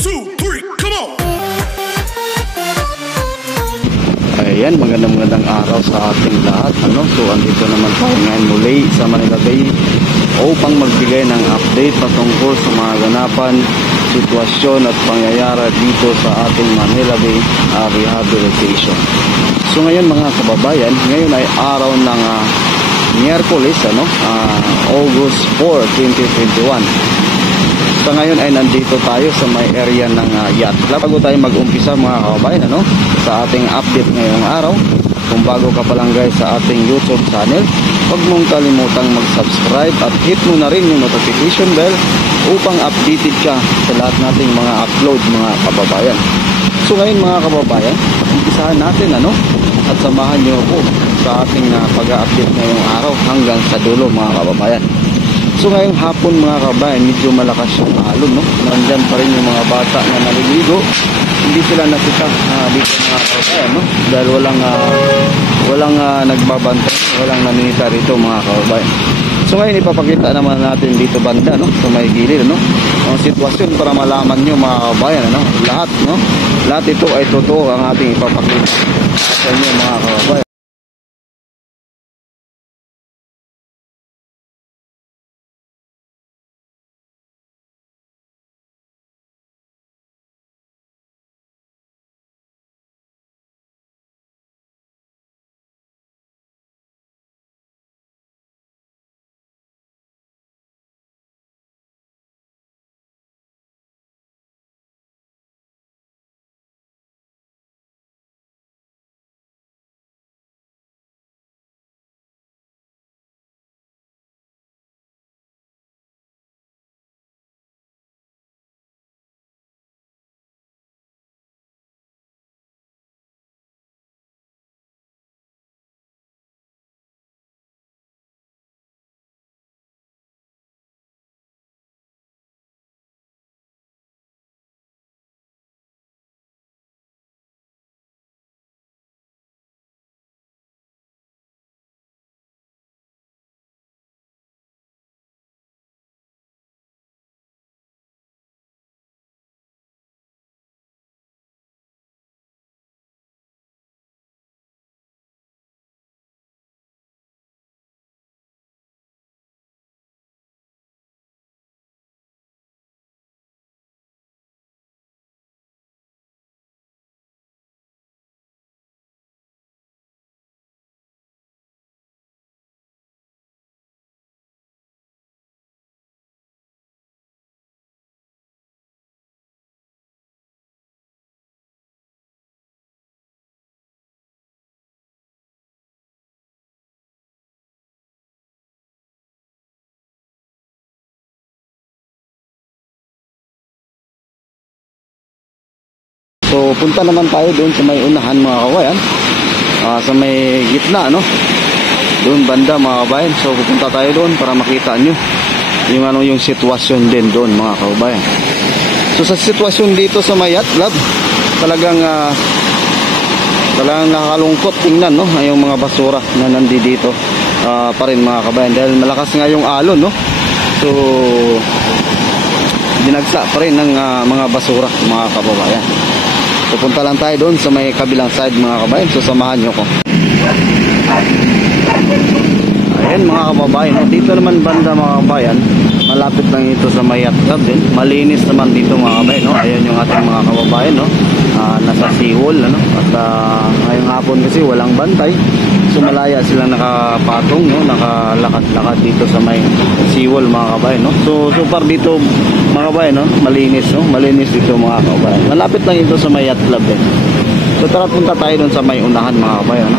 2, 3, come on! Ayan, magandang araw sa ating lahat. So, andito naman tayo ngayon muli sa Manila Bay upang magbigay ng update patungkol sa mga ganapan, sitwasyon at pangyayari dito sa ating Manila Bay rehabilitation. So, ngayon mga kababayan, ngayon ay araw ng Miyerkules, August 4, 2021. Sa ngayon ay nandito tayo sa may area ng Yacht Club. Bago tayo mag-umpisa mga kababayan, sa ating update ngayong araw, kung bago ka pa lang guys sa ating YouTube channel, huwag mong kalimutang mag-subscribe at hit mo na rin yung notification bell upang updated ka sa lahat nating mga upload mga kababayan. So ngayon mga kababayan, umpisahan natin at samahan nyo ako sa ating pag-update ngayong araw hanggang sa dulo mga kababayan. So ngayong hapon mga kababayan, medyo malakas yung alon, nandyan pa rin yung mga bata na naliligo. Hindi sila nakita dito mga kababayan, dahil walang nagbabantay, walang naninita rito mga kababayan. So ngayon ipapakita naman natin dito banda, sa may gilid, ang sitwasyon para malaman nyo mga kababayan, lahat ito ay totoo ang ating ipapakita sa inyo mga kababayan. So punta naman tayo doon sa may unahan mga kabayan, sa may gitna, doon banda mga kabayan. So pupunta tayo doon para makita nyo yung sitwasyon din doon mga kabayan. So sa sitwasyon dito sa may Yacht Club, talagang nakakalungkot tingnan, yung mga basura na nandito pa rin mga kabayan, dahil malakas nga yung alon, so dinagsa pa rin ng mga basura mga kababayan. Pupunta lang tayo doon sa may kabilang side mga kabayan. So samahan nyo ko. Ayan mga kababayan, dito naman banda mga kababayan, malapit lang ito sa may Yacht Club din. Malinis naman dito mga kababayan, Ayan yung ating mga kababayan, nasa seawall, at ngayong hapon kasi walang bantay. So malaya silang nakapatong, nakalakad-lakad dito sa may seawall mga kababayan, So far dito mga kababayan, malinis, malinis dito mga kababayan. Malapit lang ito sa may Yacht Club din. So tara, punta tayo doon sa may unahan mga kababayan,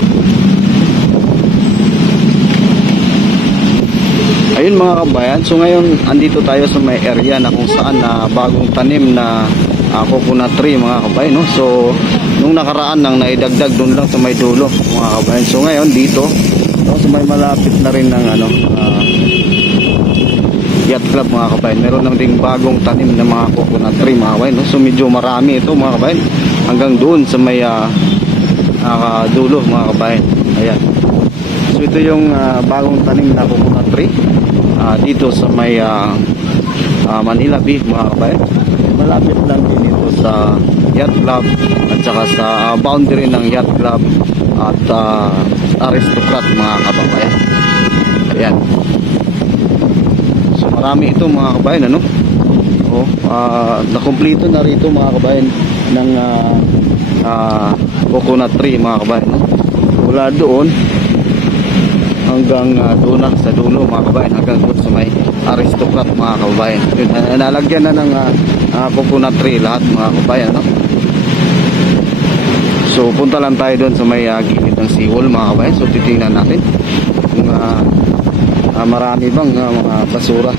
Ayun mga kabayan, so ngayon andito tayo sa may area na kung saan bagong tanim na coconut tree mga kabayan, So nung nakaraan nang naidagdag doon lang sa may dulo mga kabayan. So ngayon dito sa may malapit na rin ng Yacht Club mga kabayan, meron lang ding bagong tanim na mga coconut tree mga kabayan, So medyo marami ito mga kabayan, hanggang doon sa may dulo mga kabayan. Ayan. So ito yung bagong tanim na coconut tree dito sa may Manila Bay mga kabayan. malapit lang din ito sa yacht club at saka sa boundary ng yacht club at aristocrat mga kababayan. Ayan. So marami ito mga kabayan, ano? Oh, nakumpleto na rito mga kabayan ng coconut tree mga kabayan, no? Mula doon hanggang doon na sa dulo mga kabayan, hanggang doon sa may aristocrat mga kabayan. Yun, nalagyan na ng coconut tree lahat mga kabayan, no? So punta lang tayo doon sa may gilid ng seawall mga kabayan. So titingnan natin kung marami bang mga basura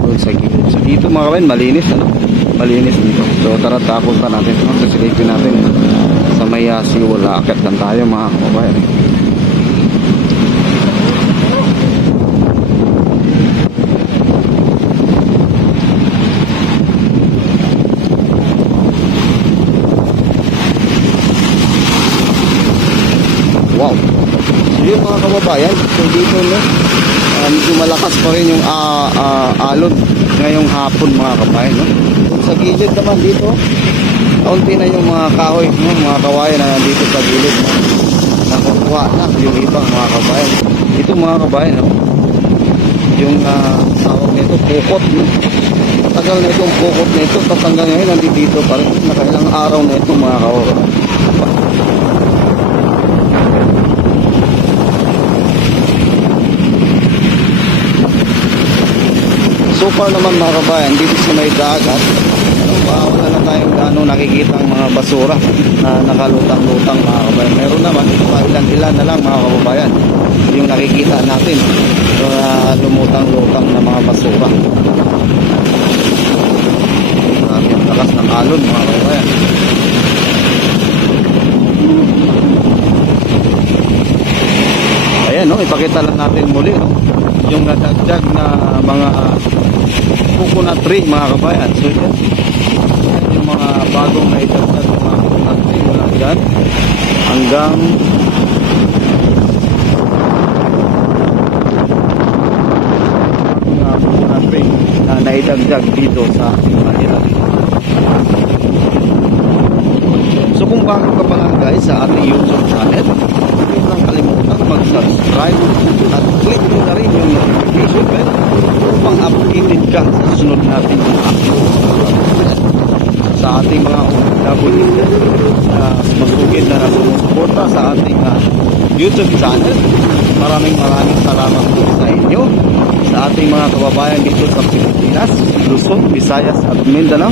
doon sa gilid. So dito mga kabayan malinis, ano? Malinis dito. So tara, punta natin, no? Sasilipin natin sa may seawall. Akit lang tayo mga kabayan. Wow. So yun mga kababayan, so dito no, medyo malakas pa rin yung alon ngayong hapon mga kababayan, no? Sa gilid naman dito, kaunti na yung mga kahoy, no? Mga kawayan na nandito sa gilid, no? Nakukuha na yung ibang mga kababayan. Ito mga kababayan, no? Yung tawag nito, pukot, no? Tagal na itong pukot na ito, tapos hanggang ngayon nandito pa rin, nakailang araw na ito mga kababayan. So far naman mga kabayan, dito sa may dagat, wala na tayong gano'ng nakikita ang mga basura na nakalutang-lutang mga kabayan. Meron naman, ilan-ilan na lang mga kababayan yung nakikita natin, yung lumutang-lutang na mga basura. Ang lakas ng alon mga kababayan. Ayan, no, ipakita lang natin muli, no, yung nadagdag na mga coconut tree mga kabayan. So yan yung mga bagong naidagdag na mga coconut tree mula dyan hanggang mga coconut tree na naidagdag dito sa Manila. So kung bago ka pa lang guys sa ating YouTube channel, huwag lang kalimutan mag-subscribe at click mo na rin yung notification bell upang updated ka sa susunod natin sa ating mga OFW na masugid na sumusuporta sa ating YouTube channel. Maraming salamat po sa inyo, sa ating mga kababayan dito sa Pilipinas, Luzon, Visayas at Mindanao.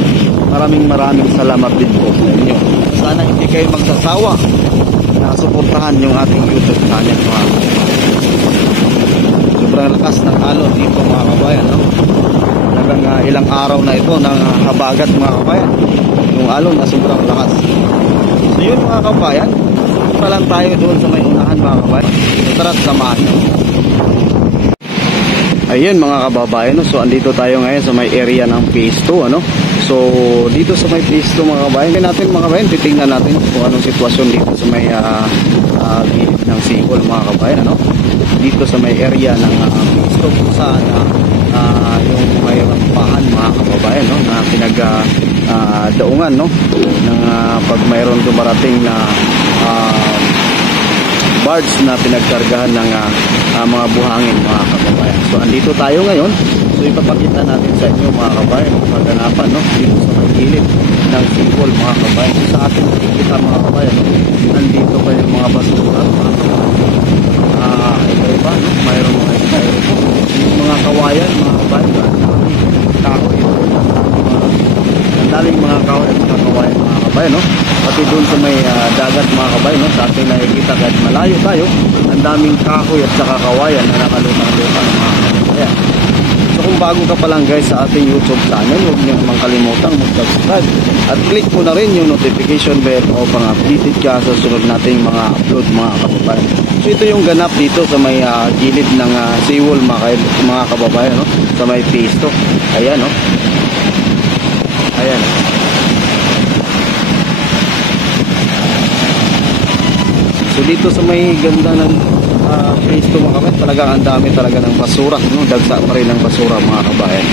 Maraming salamat din po sa inyo. Sana hindi kayo magsasawa na suportahan yung ating YouTube channel mga kababayan. Sobrang lakas ng alon dito mga kababayan, no? Hanggang ilang araw na ito ng habagat mga kababayan, yung alon na sobrang lakas. So yun mga kababayan, punta lang tayo doon sa may unahan mga kababayan. So tara't samahan nyo. Ayun mga kababayan, no? So andito tayo ngayon sa may area ng phase 2, ano? So dito sa may phase 2 mga kababayan, natin mga kababayan, titingnan natin kung anong sitwasyon dito sa may gilid ng seawall mga kababayan, ano? Dito sa may area ng phase 2 kung saan yung may rampahan mga kababayan, no? Na daungan, no? Ng pag mayroon dumarating na barge na pinagkargahan ng mga buhangin mga kababayan. So andito tayo ngayon. So ipapakita natin sa inyo mga kababayan ang kaganapan, no? Dito sa may gilid ng seawall mga kababayan. So, sa ating nakikita mga kababayan, no? Nandito pa yung mga basura mga kababayan. Iba-iba, no? Mayroon mga styrofoam, mga kawayan mga kababayan, kahoy, ang daling mga kahoy at mga kawayan mga kababayan, no? Pati doon sa may dagat mga kababayan, no? Sa ating nakikita kahit malayo tayo, ang daming kahoy at saka kawayan na nakalutang-lutang mga kababayan. So kung bago ka pa lang guys sa ating YouTube channel, huwag niyo naman kalimutang mag-subscribe at click mo na rin yung notification bell upang updated ka sa sunod nating mga upload mga kababayan. So ito yung ganap dito sa may gilid ng seawall mga kababayan, no? Sa may phase 2. Ayan, no? Ayan. So dito sa may ganda ng phase 2 mga kababayan, talagang ang dami talaga ng basura, no? Dagsa pa rin ng basura mga kababayan.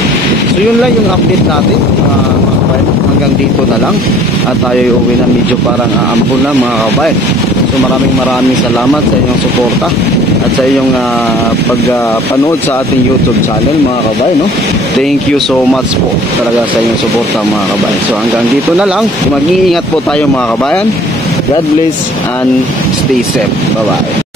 So yun lang yung update natin mga kababayan. hanggang dito na lang at tayo uwi na, medyo parang aambon na mga kabayan. So maraming salamat sa inyong suporta at sa inyong pagpanood sa ating YouTube channel mga kabayan, no? Thank you so much po talaga sa inyong suporta mga kabayan. So hanggang dito na lang, mag-iingat po tayo mga kabayan. God bless and stay safe. Bye-bye.